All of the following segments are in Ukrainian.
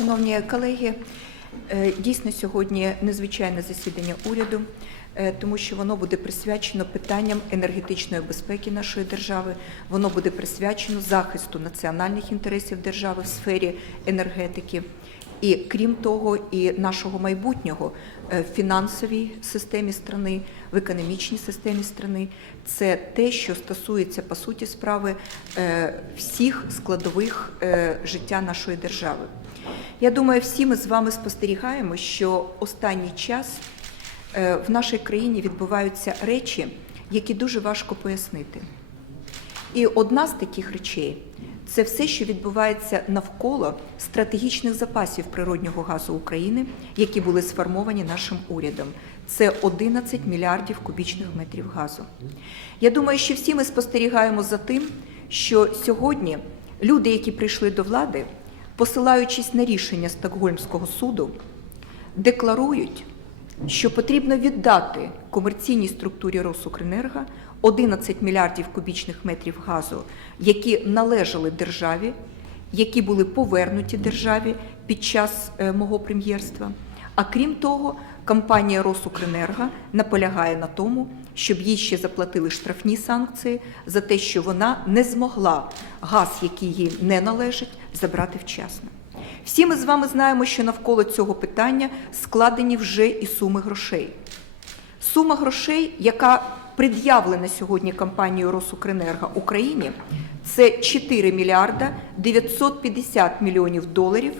Шановні колеги, е, дійсно сьогодні незвичайне засідання уряду, е, тому що воно буде присвячено питанням енергетичної безпеки нашої держави. Воно буде присвячено захисту національних інтересів держави в сфері енергетики. І крім того, і нашого майбутнього е, в фінансовій системі страни, в економічній системі страни, це те, що стосується по суті справи всіх складових життя нашої держави. Я думаю, всі ми з вами спостерігаємо, що останній час е, в нашій країні відбуваються речі, які дуже важко пояснити. І одна з таких речей це все, що відбувається навколо стратегічних запасів природнього газу України, які були сформовані нашим урядом. Це 11 мільярдів кубічних метрів газу. Я думаю, що всі ми спостерігаємо за тим, що сьогодні люди, які прийшли до влади, посилаючись на рішення Стокгольмського суду, декларують, що потрібно віддати комерційній структурі Росукренерго 11 мільярдів кубічних метрів газу, які належали державі, які були повернуті державі під час е, мого прем'єрства. А крім того, компанія Росукренерго наполягає на тому, щоб їй ще заплатили штрафні санкції за те, що вона не змогла газ, який їй не належить, забрати вчасно. Всі ми з вами знаємо, що навколо цього питання складені вже і суми грошей. Сума грошей, яка пред'явлена сьогодні компанією Росукренерго Україні, це 4 мільярда 950 мільйонів доларів.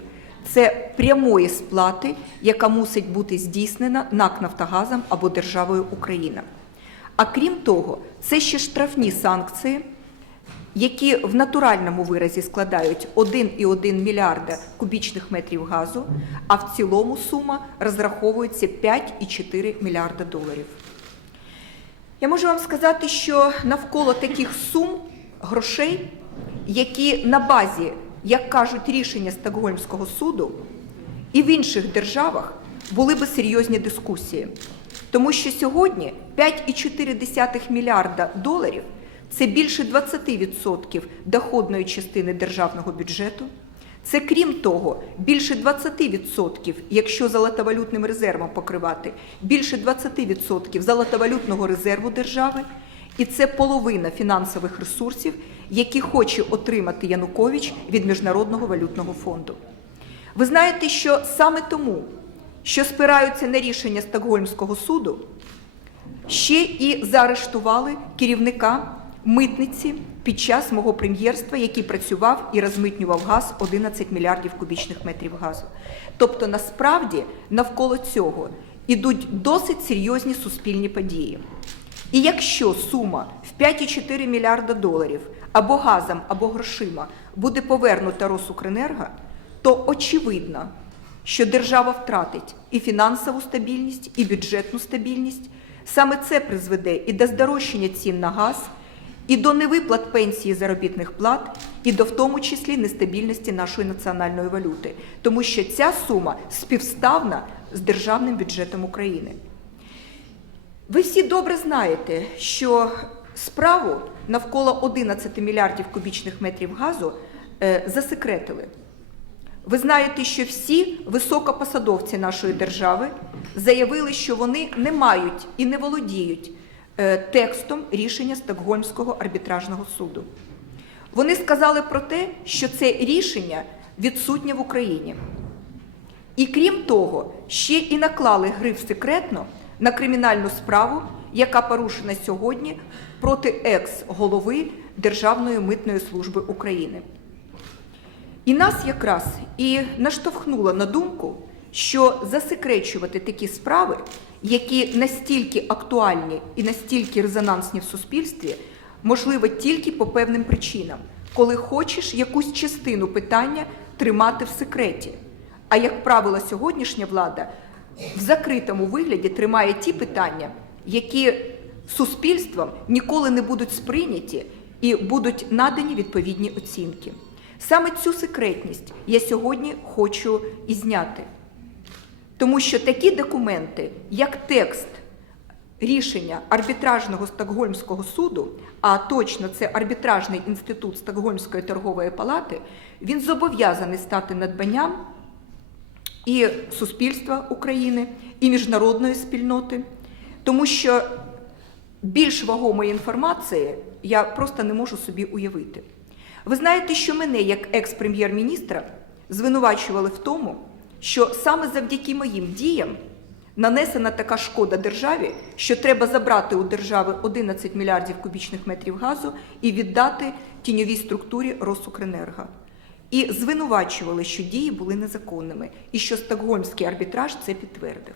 Це прямої сплати, яка мусить бути здійснена НАК Нафтогазом або державою Україна. А крім того, це ще штрафні санкції, які в натуральному виразі складають 1,1 мільярда кубічних метрів газу, а в цілому сума розраховується 5,4 мільярда доларів. Я можу вам сказати, що навколо таких сум грошей, які на базі, як кажуть, рішення Стокгольмського суду, і в інших державах були би серйозні дискусії. Тому що сьогодні 5,4 мільярда доларів це більше 20% доходної частини державного бюджету. Це крім того, більше 20%, якщо золотовалютним резервом покривати, більше 20% золотовалютного резерву держави, і це половина фінансових ресурсів, які хоче отримати Янукович від Міжнародного валютного фонду. Ви знаєте, що саме тому, що спираються на рішення Стокгольмського суду, ще і заарештували керівника митниці під час мого прем'єрства, який працював і розмитнював газ 11 мільярдів кубічних метрів газу. Тобто, насправді навколо цього ідуть досить серйозні суспільні події. І якщо сума в 5,4 мільярда доларів або газом, або грошима буде повернута Росукренерго, то очевидно, що держава втратить і фінансову стабільність, і бюджетну стабільність. Саме це призведе і до здорожчання цін на газ, і до невиплат пенсії заробітних плат, і до в тому числі нестабільності нашої національної валюти, тому що ця сума співставна з державним бюджетом України. Ви всі добре знаєте, що справу навколо 11 мільярдів кубічних метрів газу е, засекретили. Ви знаєте, що всі високопосадовці нашої держави заявили, що вони не мають і не володіють е, текстом рішення Стокгольмського арбітражного суду. Вони сказали про те, що це рішення відсутнє в Україні. І крім того, ще і наклали гриф секретно на кримінальну справу, яка порушена сьогодні проти екс-голови Державної митної служби України. І нас якраз і наштовхнуло на думку, що засекречувати такі справи, які настільки актуальні і настільки резонансні в суспільстві, можливо тільки по певним причинам, коли хочеш якусь частину питання тримати в секреті. А як правило, сьогоднішня влада в закритому вигляді тримає ті питання, які суспільством ніколи не будуть сприйняті і будуть надані відповідні оцінки. Саме цю секретність я сьогодні хочу і зняти. Тому що такі документи, як текст рішення арбітражного Стокгольмського суду, а точно це арбітражний інститут Стокгольмської торгової палати, він зобов'язаний стати надбанням і суспільства України, і міжнародної спільноти, тому що більш вагомої інформації я просто не можу собі уявити. Ви знаєте, що мене, як екс-прем'єр-міністра, звинувачували в тому, що саме завдяки моїм діям нанесена така шкода державі, що треба забрати у держави 11 мільярдів кубічних метрів газу і віддати тіньовій структурі Росукренерго. І звинувачували, що дії були незаконними, і що Стокгольмський арбітраж це підтвердив.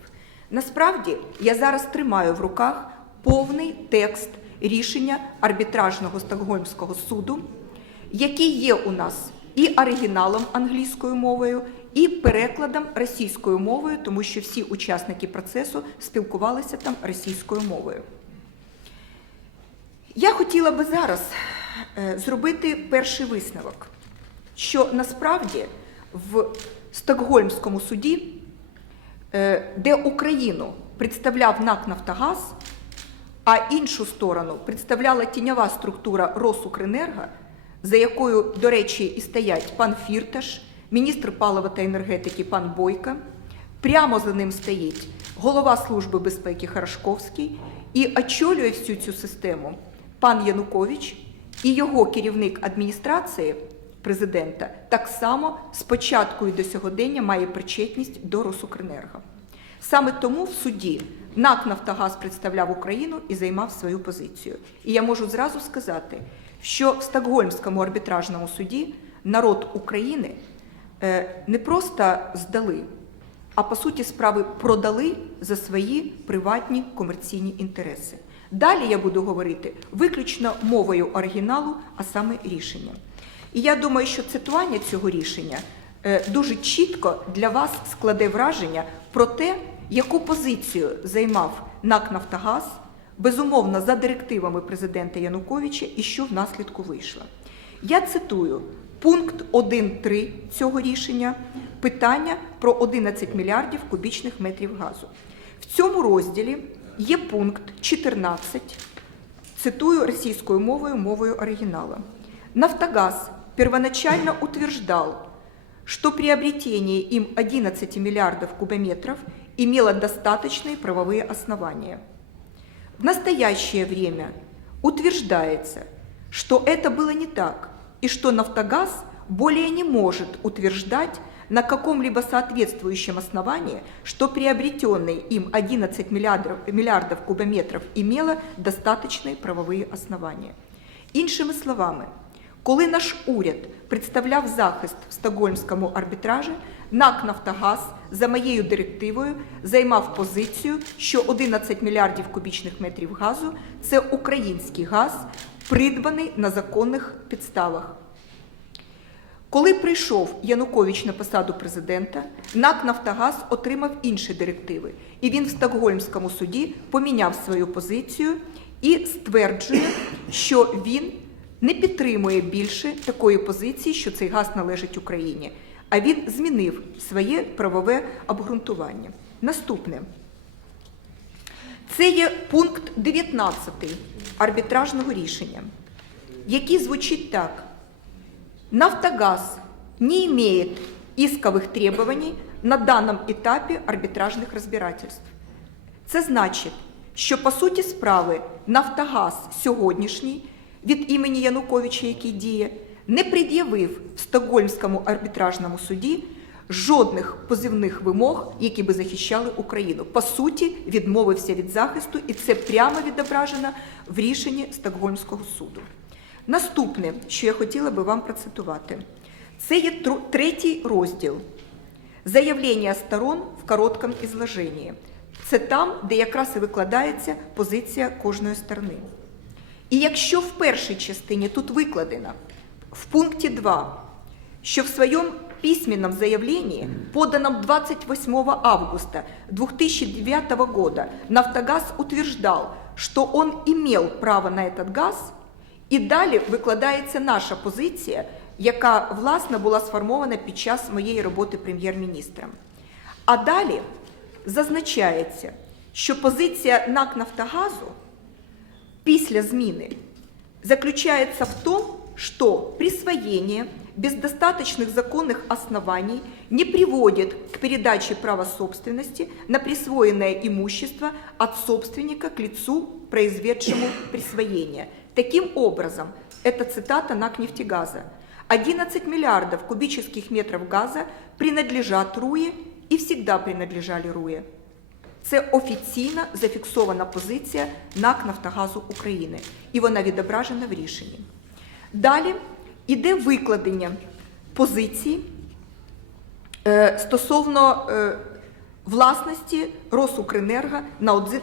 Насправді я зараз тримаю в руках повний текст рішення арбітражного Стокгольмського суду, який є у нас і оригіналом англійською мовою, і перекладом російською мовою, тому що всі учасники процесу спілкувалися там російською мовою. Я хотіла би зараз е, зробити перший висновок, що насправді в Стокгольмському суді, е, де Україну представляв НАК Нафтогаз, а іншу сторону представляла тіньова структура Росукренерго, за якою, до речі, і стоять пан Фірташ, міністр палива та енергетики пан Бойко. Прямо за ним стоїть голова Служби безпеки Харашковський і очолює всю цю систему пан Янукович і його керівник адміністрації президента так само спочатку і до сьогодення має причетність до Росукренерго. Саме тому в суді НАК Нафтогаз представляв Україну і займав свою позицію. І я можу зразу сказати, що в Стокгольмському арбітражному суді народ України е, не просто здали, а по суті справи продали за свої приватні комерційні інтереси. Далі я буду говорити виключно мовою оригіналу, а саме рішенням. І я думаю, що цитування цього рішення е, дуже чітко для вас складе враження про те, яку позицію займав НАК Нафтогаз, безумовно, за директивами президента Януковича, і що внаслідку вийшло. Я цитую пункт 1.3 цього рішення питання про 11 мільярдів кубічних метрів газу. В цьому розділі є пункт 14, цитую російською мовою, мовою оригинала. Нафтогаз первоначально утверждал, что приобретение им 11 миллиардов кубометров имело достаточные правовые основания. В настоящее время утверждается, что это было не так, и что «Нафтогаз» более не может утверждать на каком-либо соответствующем основании, что приобретенные им 11 миллиардов, миллиардов кубометров имело достаточные правовые основания. Іншими словами, коли наш уряд представляв захист в Стокгольмському арбітражі, НАК Нафтогаз за моєю директивою займав позицію, що 11 мільярдів кубічних метрів газу це український газ, придбаний на законних підставах. Коли прийшов Янукович на посаду президента, НАК Нафтогаз отримав інші директиви, і він в Стокгольмському суді поміняв свою позицію і стверджує, що він не підтримує більше такої позиції, що цей газ належить Україні, а він змінив своє правове обґрунтування. Наступне. Це є пункт 19 арбітражного рішення, який звучить так. Нафтогаз не имеет исковых требований на данном етапі арбітражних розбирательств. Це значить, що по суті справи Нафтогаз сьогоднішній від імені Януковича, який діє, не пред'явив в Стокгольмському арбітражному суді жодних позивних вимог, які би захищали Україну. По суті, відмовився від захисту, і це прямо відображено в рішенні Стокгольмського суду. Наступне, що я хотіла би вам процитувати, це є третій розділ заявлення сторон в короткому ізложенні. Це там, де якраз і викладається позиція кожної сторони. І якщо в першій частині тут викладено в пункті 2, що в своем письменном заявлении, поданном 28 августа 2009 года, Нафтогаз утверждал, что он имел право на этот газ, і далі викладається наша позиція, яка власне була сформована під час моєї роботи прем'єр-міністром. А далі зазначається, що позиція НАК Нафтогазу після зміни заключается в том, что присвоение без достаточных законных оснований не приводит к передаче права собственности на присвоенное имущество от собственника к лицу, произведшему присвоение. Таким образом, это цитата НАК «Нефтегаза», 11 миллиардов кубических метров газа принадлежат РУЕ і всегда принадлежали РУЕ. Це офіційно зафіксована позиція НАК Нафтогазу України, і вона відображена в рішенні. Далі іде викладення позиції е, стосовно е, власності Росукренерго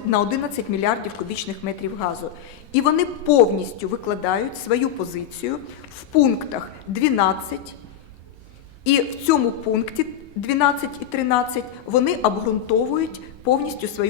на 11 мільярдів кубічних метрів газу. І вони повністю викладають свою позицію в пунктах 12 і в цьому пункті 12 і 13 вони обґрунтовують повністю свою